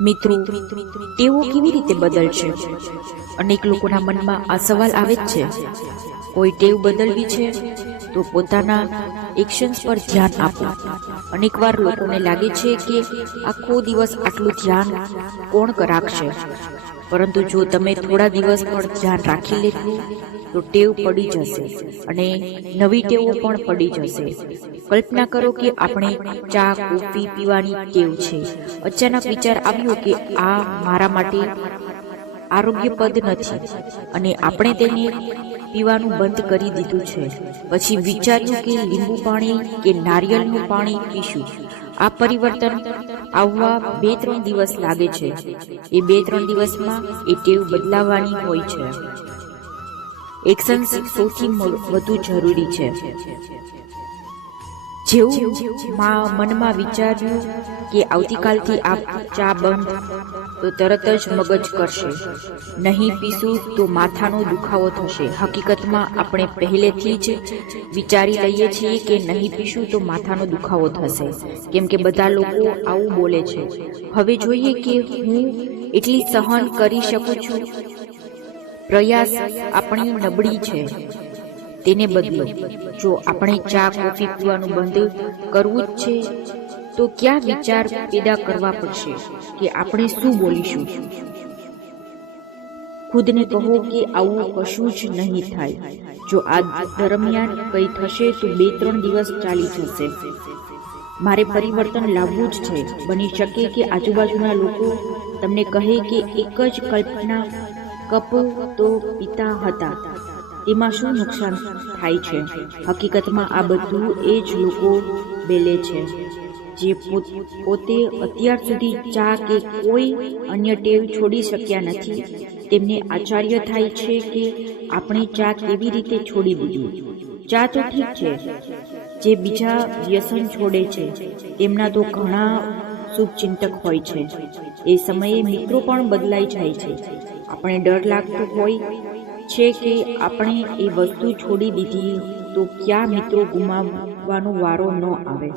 મિત્રો, તેઓ કેવી રીતે બદલશે? અનેક લોકોના મનમાં આ સવાલ આવે જ છે. કોઈ ટેવ બદલવી છે તો પોતાના એક્શન્સ પર ધ્યાન આપો. અનેકવાર લોકોને લાગે છે કે આખો દિવસ આટલું ધ્યાન કોણ રાખશે, પરંતુ જો તમે થોડા દિવસ પણ ધ્યાન રાખી લેશો તો ટેવ પડી જશે અને નવી ટેવો પણ પડી જશે. કલ્પના કરો કે આપણે ચા કોફી પીવાની ટેવ છે. અચાનક વિચાર આવ્યો કે આ મારા માટે આરોગ્યપ્રદ નથી અને આપણે તેને પીવાનું બંધ કરી દીધું છે. પછી વિચાર્યું કે લીંબુ પાણી કે નારિયેળનું પાણી પીશું. આ પરિવર્તન આવવા 2-3 દિવસ લાગે છે. એ 2-3 દિવસમાં એ ટેવ બદલાવાની હોય છે. એક્શન સૌથી વધુ જરૂરી છે. જેવું મનમાં વિચાર્યું કે આવતીકાલથી આ ચા બંધ, તો તરત જ મગજ કરશે, નહીં પીશું તો માથાનો દુખાવો થશે. હકીકતમાં આપણે પહેલેથી જ વિચારી લઈએ છીએ કે નહીં પીશું તો માથાનો દુખાવો થશે, કેમ કે બધા લોકો આવું બોલે છે. હવે જોઈએ કે હું એટલી સહન કરી શકું છું. પ્રયાસ આપણી નબળી છે, તેને બદલો. જો આપણે ચા કોફી પીવાનું બંધ કરવું જ છે તો કયા વિચાર પેદા કરવા પડશે કે આપણે શું બોલીશું? ખુદને કહો કે આવું કશું જ નહીં થાય. જો આ દરમિયાન કંઈ થશે તો 2-3 દિવસ ચાલી જશે. મારે પરિવર્તન લાવવું જ છે. બની શકે કે આજુબાજુના લોકો તમને કહે કે એક જ કલ્પના કપ તો પીતા હતા, તેમાં શું નુકસાન થાય છે? હકીકતમાં આ બધું એ જ લોકો બોલે છે જે પોતે અત્યાર સુધી ચા કે કોઈ અન્ય ટેવ છોડી શક્યા નથી. તેમને આશ્ચર્ય થાય છે કે આપણે ચા કેવી રીતે છોડી દીધું. ચા તો ઠીક છે, જે બીજા વ્યસન છોડે છે તેમના તો ઘણા શુભચિંતક હોય છે. એ સમયે મિત્રો પણ બદલાઈ જાય છે. આપણે ડર લાગતો હોય છે કે આપણે એ વસ્તુ છોડી દીધી તો ક્યાં મિત્રો ગુમાવવાનો વારો ન આવે.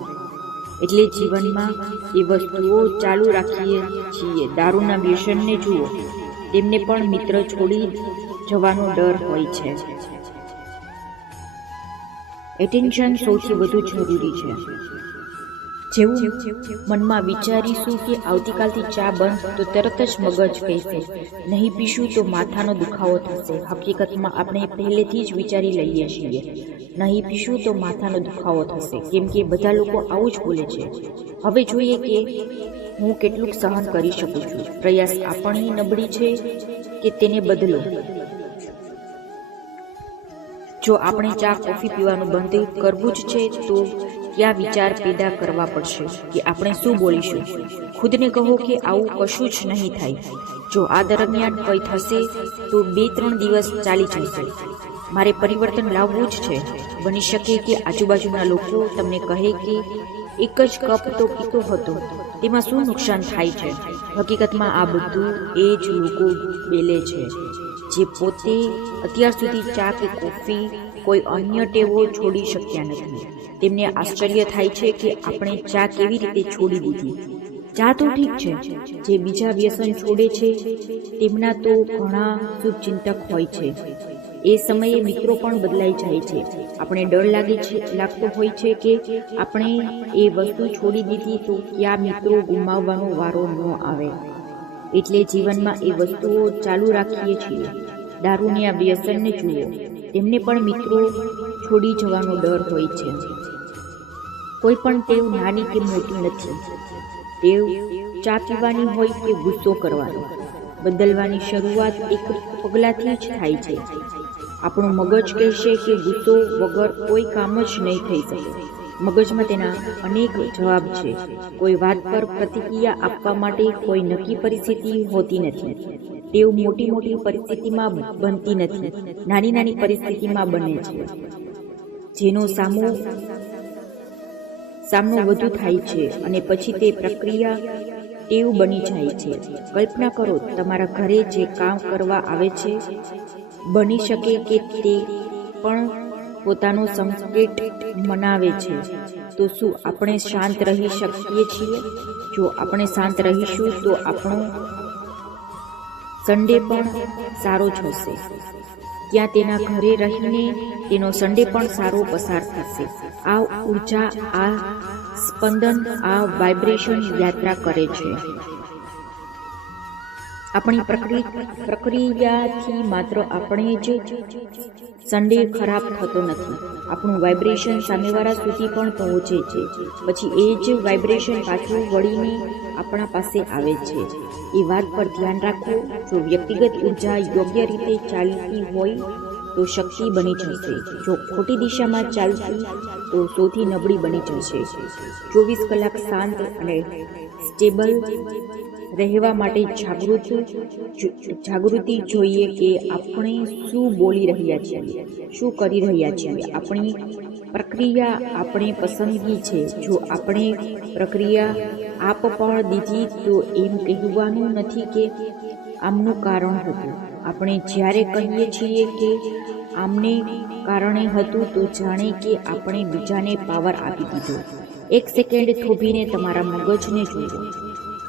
એટલે જીવનમાં એ વસ્તુઓ ચાલુ રાખીએ છીએ. દારૂના વ્યસનને જુઓ, તેમને પણ મિત્ર છોડી જવાનો ડર હોય છે. એટેન્શન સૌથી વધુ જરૂરી છે. જેવું મનમાં વિચારીશું કે આવતીકાલથી ચા બંધ, તો તરત જ મગજ કહેશે નહીં પીશું તો માથાનો દુખાવો થશે. હકીકતમાં આપણે પહેલેથી જ વિચારી લઈએ છીએ નહીં પીશું તો માથાનો દુખાવો થશે, કેમ કે બધા લોકો આવું જ બોલે છે. હવે જોઈએ કે હું કેટલું સહન કરી શકું છું. પ્રયાસ આપણી નબળી છે કે તેને બદલો. જો આપણે ચા કોફી પીવાનું બંધ કરવું જ છે તો કયા વિચાર પેદા કરવા પડશે કે આપણે શું બોલીશું? ખુદને કહો કે આવું કશું જ નહીં થાય. જો આ દરમિયાન કંઈ થશે તો 2-3 દિવસ ચાલી જશે. મારે પરિવર્તન લાવવું જ છે. બની શકે કે આજુબાજુના લોકો તમને કહે કે એક જ કપ તો પીતો હતો, તેમાં શું નુકસાન થાય છે? હકીકતમાં આ બધું એ જ લોકો બોલે છે જે પોતે અત્યાર સુધી ચા કે કોફી કોઈ અન્ય ટેવો છોડી શક્યા નથી. તેમને આશ્ચર્ય થાય છે કે આપણે ચા કેવી રીતે છોડી દીધી. ચા તો ઠીક છે, જે બીજા વ્યસન છોડે છે તેમના તો ઘણા શુભચિંતક હોય છે. એ સમયે મિત્રો પણ બદલાઈ જાય છે. આપણે ડર લાગતો હોય છે કે આપણે એ વસ્તુ છોડી દીધી તો ક્યાં મિત્રો ગુમાવવાનો વારો ન આવે. એટલે જીવનમાં એ વસ્તુઓ ચાલુ રાખીએ છીએ. દારૂની આ વ્યસનને જુઓ, તેમને પણ મિત્રો છોડી જવાનો ડર હોય છે. કોઈ પણ ટેવ નાની કે મોટી નથી. ટેવ ચા પીવાની હોય કે ગુસ્સો કરવાનો, બદલવાની શરૂઆત એક પગલાંથી જ થાય છે. આપણું મગજ કહેશે કે ગુસ્સો વગર કોઈ કામ જ નહીં થઈ શકે. મગજમાં તેના અનેક જવાબ છે. કોઈ વાત પર પ્રતિક્રિયા આપવા માટે કોઈ નક્કી પરિસ્થિતિ હોતી નથી. ટેવ મોટી પરિસ્થિતિમાં બનતી નથી, નાની પરિસ્થિતિમાં બને છે, જેનો સામનો વધુ થાય છે અને પછી તે પ્રક્રિયા ટેવ બની જાય છે. કલ્પના કરો, તમારા ઘરે જે કામ કરવા આવે છે, બની શકે કે તે પણ પોતાનો સંકેત મનાવે છે તો શું આપણે શાંત રહી શકીએ છીએ? જો આપણે શાંત રહીશું તો આપણો સન્ડે પણ સારો જ હશે. ત્યાં તેના ઘરે રહીને તેનો સન્ડે પણ સારો પસાર થશે. આ ઉર્જા, આ સ્પંદન, આ વાઇબ્રેશન યાત્રા કરે છે. આપણી પ્રક્રિયાથી માત્ર આપણે જ સન્ડે ખરાબ થતો નથી. આપણું વાઇબ્રેશન સામેવાળા સુધી પણ પહોંચે છે. પછી એ જ વાઇબ્રેશન પાછું વળીને આપણા પાસે આવે છે. એ વાત પર ધ્યાન રાખો. જો વ્યક્તિગત ઉર્જા યોગ્ય રીતે ચાલતી હોય તો શક્તિ બની જશે. જો ખોટી દિશામાં ચાલતી તો સૌથી નબળી બની જશે. 24 કલાક શાંત અને સ્ટેબલ રહેવા માટે જાગૃતિ જોઈએ કે આપણે શું બોલી રહ્યા છીએ, શું કરી રહ્યા છીએ. આપણી પ્રક્રિયા આપણી પસંદગી છે. જો આપણે પ્રક્રિયા આપ પણ દીધી તો એમ કહેવાનું નથી કે આમનું કારણ હતું. આપણે જ્યારે કહીએ છીએ કે આમને કારણે હતું તો જાણે કે આપણે બીજાને પાવર આપી દીધો. એક સેકન્ડ થોભીને તમારા મગજને જુઓ.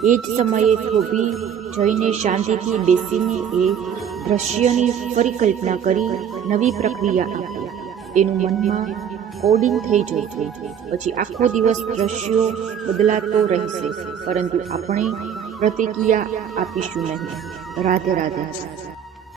એ જ સમયે થોભી જઈને શાંતિથી બેસીને એ દ્રશ્યની ફરી કલ્પના કરી નવી પ્રક્રિયા આપો. તેનું મનમાં કોડિંગ થઈ જશે. પછી આખો દિવસ દ્રશ્યો બદલાતો રહેશે, પરંતુ આપણે પ્રતિક્રિયા આપીશું નહીં. રાધે રાધે.